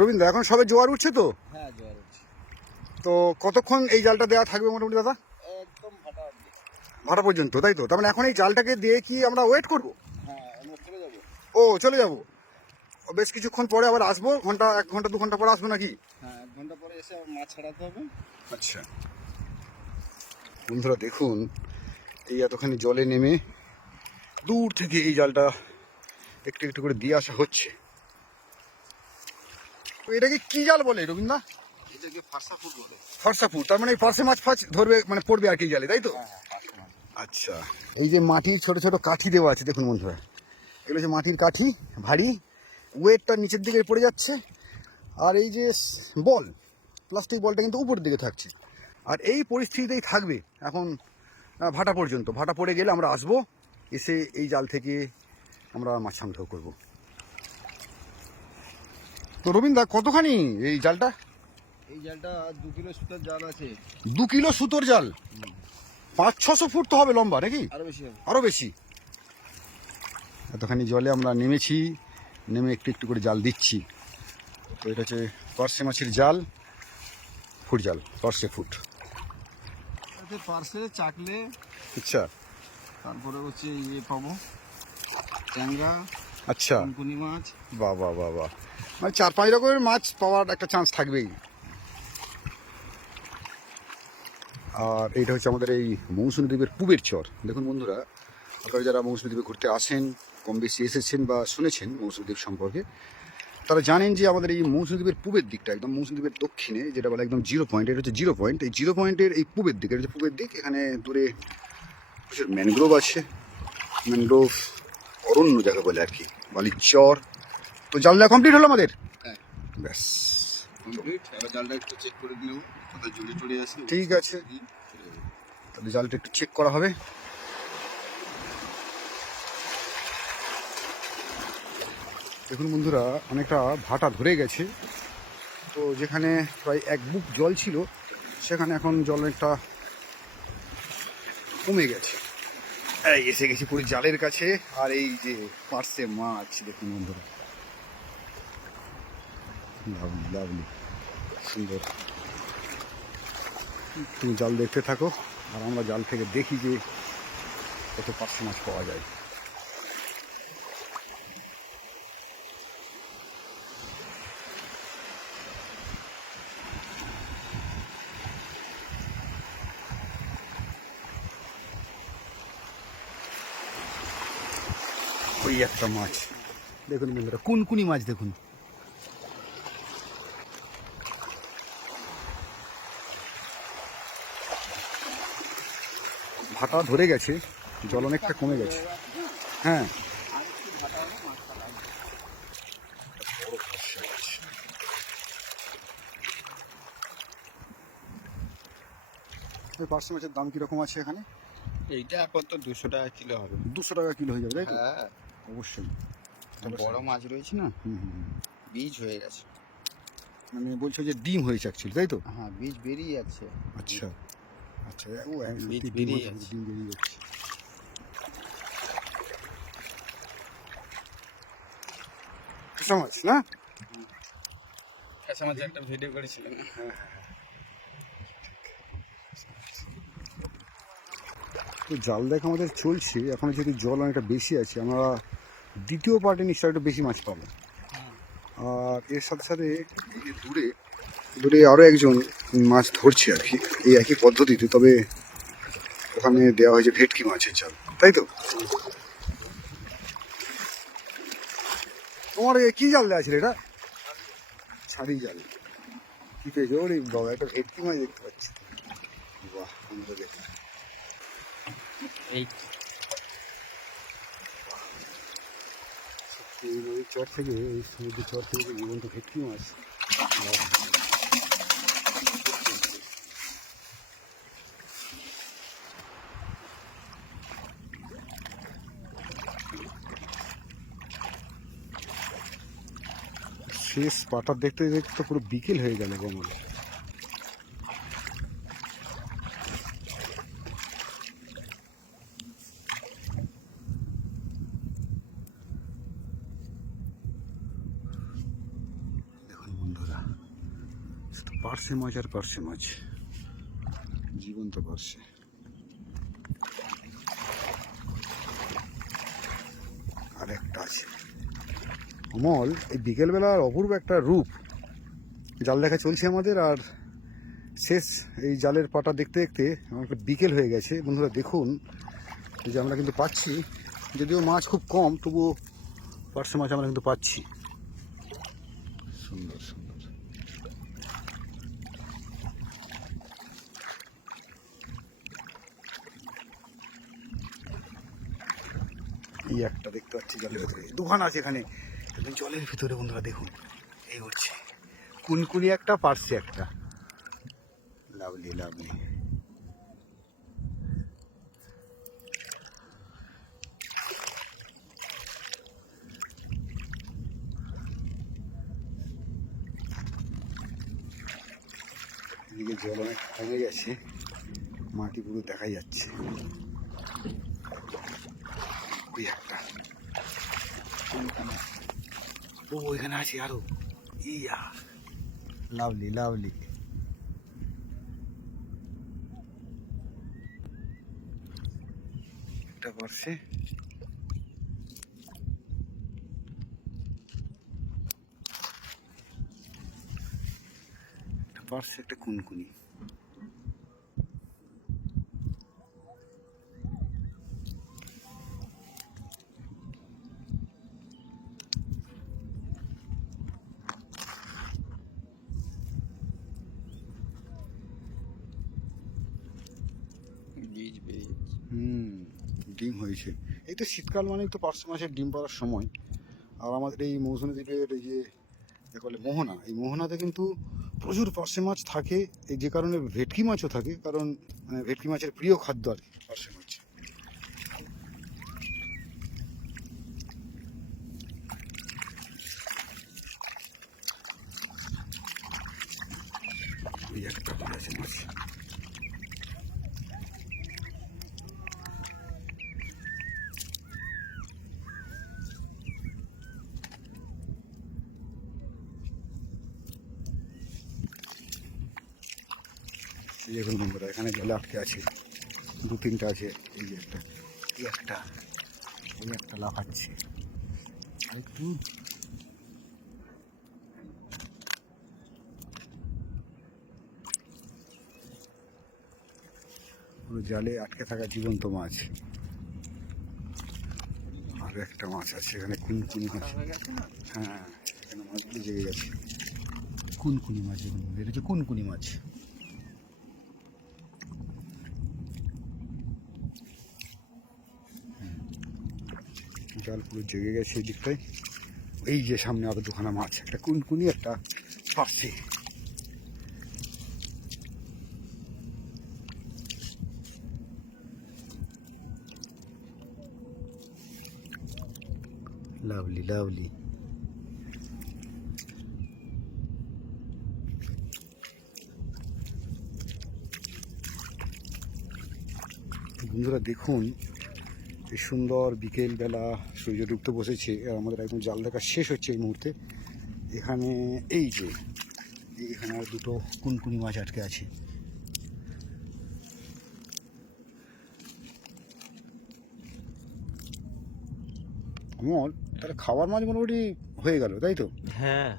রবীন্দ্র এখন সবে জোয়ার উঠছে তো? হ্যাঁ জোয়ার উঠছে। তো কতক্ষণ এই জালটা দেওয়া থাকবে মোটামুটি দাদা? একদম ভাটা পর্যন্ত তাই তো? তার মানে এখন এই জালটাকে দিয়ে কি আমরা ওয়েট করব? হ্যাঁ চলে যাব। ও চলে যাব। বেশ কিছুক্ষণ পরে আবার আসব ঘণ্টা এক ঘণ্টা দু ঘণ্টা পরে আসব নাকি? হ্যাঁ এক ঘণ্টা পরে এসে মাছ ছাড়াতে হবে। আচ্ছা। বন্ধুরা দেখুন এই এতখানি জলে নেমে দূর থেকে এই জালটা একটু একটু করে দিয়ে আসা হচ্ছে। তো এটাকে কি জাল বলে রবীন্দ্র এটাকে ফার্সা ফুড বলে। ফর্সা তার মানে এই পার্সে মাছ ফাছ ধরবে মানে পড়বে আর কি জালে তাই তো? হ্যাঁ হ্যাঁ ফার্সা আচ্ছা এই যে মাটি ছোট ছোট কাঠি দেওয়া আছে দেখুন বন্ধুরা। এগুলো হচ্ছে মাটির কাঠি ভারী। ওয়েটটা নিচের দিকে পড়ে যাচ্ছে। আর এই যে বল প্লাস্টিক বলটা কিন্তু উপরের দিকে থাকছে। আর এই পরিস্থিতিতেই থাকবে এখন ভাটা পর্যন্ত। ভাটা পড়ে গেলে আমরা আসব এসে এই জাল থেকে আমরা মাছ সংগ্রহ করব। তো রবীন্দ্র কতখানি এই জালটা? এই জালটা দু কিলো সুতোর জাল আছে। দু কিলো সুতোর জাল? পাঁচ ছশো ফুট তো হবে লম্বা নাকি? আরও বেশি আরও বেশি। এতখানি জলে আমরা নেমেছি নেমে একটু একটু করে জাল দিচ্ছি। তো এটা হচ্ছে পার্সে মাছের জাল ফুট জাল পার্সে ফুট। পার্সে চাকলে আচ্ছা। তারপরে হচ্ছে ইয়ে পাবো ট্যাংরা আচ্ছা। কুনকুনি মাছ। বাহ বাহ বাহ বাহ। মানে চার পাঁচ রকমের মাছ পাওয়ার একটা চান্স থাকবেই। আর এইটা হচ্ছে আমাদের এই মৌসুমী দ্বীপের পূবের চর। দেখুন বন্ধুরা আপনারা যারা মৌসুমী দ্বীপে ঘুরতে আসেন কম বেশি এসেছেন বা শুনেছেন মৌসুমী দ্বীপ সম্পর্কে তারা জানেন যে আমাদের এই মৌসুমী দ্বীপের পূবের দিকটা একদম মৌসুমী দ্বীপের দক্ষিণে যেটা বলে একদম জিরো পয়েন্ট এটা হচ্ছে জিরো পয়েন্ট এই জিরো পয়েন্টের এই পূবের দিক এটা হচ্ছে পূবের দিক। এখানে দূরে প্রচুর ম্যানগ্রোভ আছে। ম্যানগ্রোভ অরণ্য যাকে বলে আর কি। বালির চর। তো জানলা কমপ্লিট হলো আমাদের? হ্যাঁ। ব্যাস। জালটা একটু ঠিক আছে। তাহলে জালটা একটু চেক করা হবে। দেখুন বন্ধুরা অনেকটা ভাটা ধরে গেছে। তো যেখানে প্রায় এক বুক জল ছিল সেখানে এখন জল অনেকটা কমে গেছে। এসে গেছি পুরো জালের কাছে। আর এই যে পার্সে মাছ দেখুন বন্ধুরা। Lovely lovely. সুন্দর। তুমি জাল দেখতে থাকো, আর আমরা জাল থেকে দেখি যে কত পার্সে মাছ পাওয়া যায়। ওই একটা মাছ। দেখুন বন্ধুরা কুনকুনি মাছ দেখুন। ভাটা ধরে গেছে জল অনেকটা কমে গেছে। হ্যাঁ। পার্সে মাছের দাম কীরকম আছে এখানে? এইটা এখন তো দুশো টাকা কিলো হবে। দুশো টাকা কিলো হয়ে যাবে তাই হ্যাঁ। অবশ্যই। বড় মাছ রয়েছে না। বীজ হয়ে গেছে। মানে বলছো যে ডিম হয়েছে অ্যাকচুয়ালি তাই তো? হ্যাঁ বীজ বেরিয়ে যাচ্ছে। আচ্ছা। আচ্ছা ও হ্যাঁ, বীজ বেরিয়ে যাচ্ছে। ডিম বেরিয়ে যাচ্ছে। কাঁচা মাছ না? কাঁচা মাছ একটা ভিডিও করেছিলেন তো জাল দেখা আমাদের চলছে, এখন যেহেতু জল অনেকটা বেশি আছে, আমরা দ্বিতীয় পার্টে নিশ্চয় একটু বেশি মাছ পাবো। আর এর সাথে সাথে দূরে দূরে আরও একজন মাছ ধরছে আর কি, এই একই পদ্ধতিতে, তবে ওখানে দেওয়া হয়েছে ভেটকি মাছের জাল তাই তো? তোমার কি জাল দেওয়া ছিল এটা? ছাড়ি জাল। কি পেয়েছ? ওরে বাবা, একটা ভেটকি মাছ দেখতে পাচ্ছি। বাহ আমরা দেখি চর থেকে, এই সমুদ্রের চর থেকে জীবন্ত ভেটকি মাছ। শেষ পাটা দেখতে দেখতে পুরো বিকেল হয়ে গেল গমল পার্সে মাছ আর পার্সে মাছ জীবন্ত পার্সে আর একটা আছে। অমল, এই বিকেলবেলার অপূর্ব একটা রূপ। জাল দেখা চলছে আমাদের আর শেষ এই জালের পাটা দেখতে দেখতে আমার বিকেল হয়ে গেছে। বন্ধুরা, দেখুন যে আমরা কিন্তু পাচ্ছি। যদিও মাছ খুব কম, তবুও পার্সে মাছ আমরা কিন্তু পাচ্ছি। সুন্দর সুন্দর। একটা দেখতে পাচ্ছি জলের ভেতরে। দোকান আছে এখানে। জলের ভিতরে বন্ধুরা, দেখুন। এই উঠছে। কুনকুনি একটা, পার্সে একটা। Lovely lovely. জল অনেক কমে গেছে। মাটি পুরো দেখা যাচ্ছে ওই একটা ও ওইখানে আছে আরও। ইয়া। লাভলি লাভলি একটা একটা পারছে একটা কুনকুনি বীজ বীজ হুম ডিম হয়েছে। এই তো শীতকাল মানেই তো পার্শ্ব মাসের ডিম পাড়ার সময়। আর আমাদের এই মৌসুমী দ্বীপের এই যে বলে মোহনা, এই মোহনাতে কিন্তু প্রচুর পার্শে মাছ থাকে। এই যে কারণে ভেটকি মাছও থাকে, কারণ মানে ভেটকি মাছের প্রিয় খাদ্য আর কি পার্শে মাছ ওই একটা পড়েছে মাছ দেখুন বন্ধুরা এখানে জলে আটকে আছে। দু তিনটা আছে। এই যে একটা। এই একটা। এই একটা লাফাচ্ছে। আর একটু। পুরো জালে আটকে থাকা জীবন্ত মাছ। আর একটা মাছ আছে। এখানে কুনকুনি মাছ। হ্যাঁ। এখানে মাছগুলি জেগে গেছে। কুনকুনি মাছ এগুলো এটা হচ্ছে কুনকুনি মাছ। জাল পুরো জেগে গেছে এই দিকটায় এই যে সামনে আরও দুখানা মাছ, একটা কুনকুনি, একটা পাশে লাভলি লাভলি। বন্ধুরা দেখুন সুন্দর বিকেলবেলা সূর্য ডুবতে বসেছে আর আমাদের একদম জাল দেখা শেষ হচ্ছে এই মুহূর্তে। এখানে এই যে এখানে আর দুটো কুনকুনি মাছ আটকে আছে। আমার তাহলে খাবার মাছ মোটামুটি হয়ে গেল তাই তো? হ্যাঁ।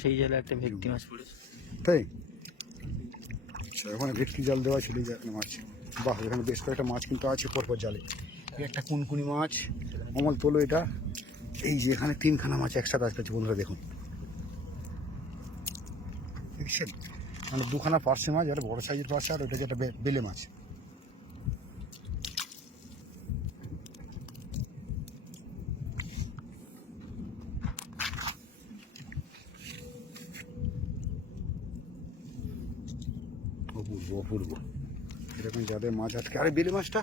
সেই জালে একটা ভেটকি মাছ পড়েছে। তাই? আচ্ছা ওখানে ভেটকি জাল দেওয়া ছিল মাছ বাহ, এখানে বেশ কয়েকটা মাছ কিন্তু আছে পরপর জালে। একটা কুনকুনি মাছ, অমল তোলো এটা। এই যে এখানে তিনখানা মাছ একসাথে আসতে বন্ধুরা দেখুন। দেখছেন মানে দুখানা পার্সে মাছ আর বড় সাইজের পার্সে আর ওইটা যেটা বেলে মাছ। অপূর্ব অপূর্ব। এরকম যাদের মাছ আটকে আরে বেলে মাছটা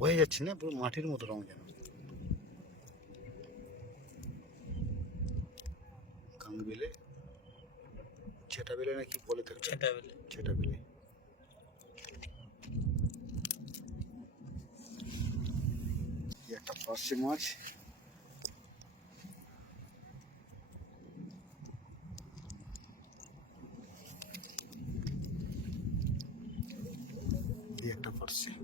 হয়ে যাচ্ছে না পুরো মাটির মতো রঙ যেন। কাং বেলে? ছেটা বেলে না কি বলে থাকে একটা? বেলে। ছেটা বেলে। একটা পার্শে মাছ এই একটা পার্সেল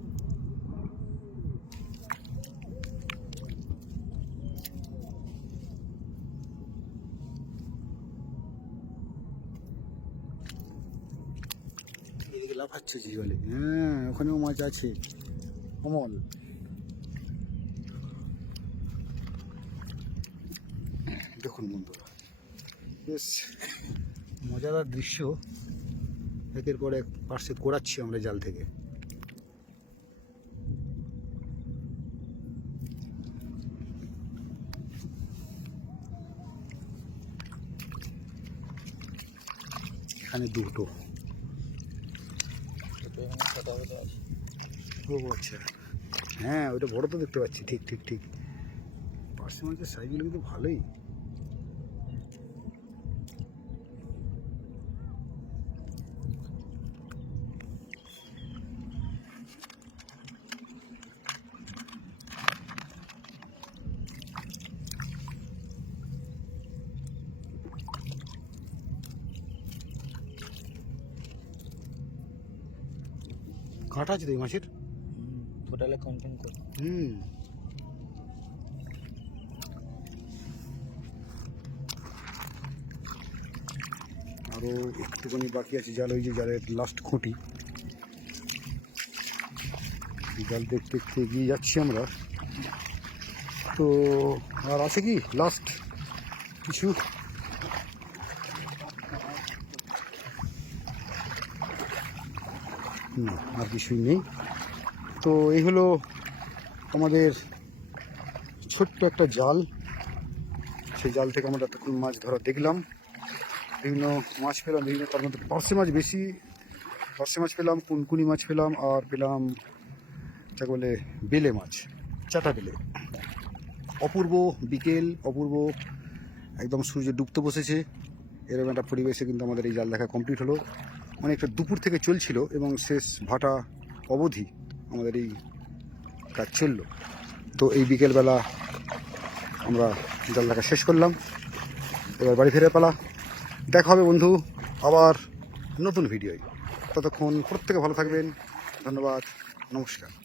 এদিকে লাফাচ্ছে যে জলে হ্যাঁ ওখানেও মাছ আছে। অমল। দেখুন বন্ধুরা, বেশ মজাদার দৃশ্য। একের পর এক পার্সে করাচ্ছি আমরা জাল থেকে। এখানে দুটো। ও আচ্ছা হ্যাঁ ওইটা বড় তো দেখতে পাচ্ছি। ঠিক ঠিক ঠিক। পার্সে মাছের সাইজগুলো কিন্তু ভালোই। কাঁটা আছে তো এই মাছের? কন্টেন্ট কর। আরও একটুখানি বাকি আছে, জাল, ওই যে জালের লাস্ট খুঁটি। জাল দেখতে দেখতে এগিয়ে যাচ্ছি আমরা। তো, আর আছে কি? লাস্ট কিছু? আর কিছুই নেই। তো এই হলো আমাদের ছোট্ট একটা জাল। সেই জাল থেকে আমরা এতক্ষণ মাছ ধরা দেখলাম। বিভিন্ন মাছ পেলাম, বিভিন্ন তার মধ্যে পার্সে মাছ বেশি পার্সে মাছ পেলাম, কুনকুনি মাছ পেলাম, আর পেলাম যাকে বলে বেলে মাছ, চাটা বেলে। অপূর্ব বিকেল, অপূর্ব একদম সূর্য ডুবতে বসেছে। এরকম একটা পরিবেশে কিন্তু আমাদের এই জাল দেখা কমপ্লিট হলো। অনেকটা দুপুর থেকে চলছিল এবং শেষ ভাটা অবধি। আমাদের এই কাজ চলল। তো এই বিকেলবেলা আমরা জাল দেখা শেষ করলাম। এবার বাড়ি ফিরে পালা। দেখা হবে বন্ধু আবার নতুন ভিডিওয়। ততক্ষণ প্রত্যেকে ভালো থাকবেন। ধন্যবাদ। নমস্কার।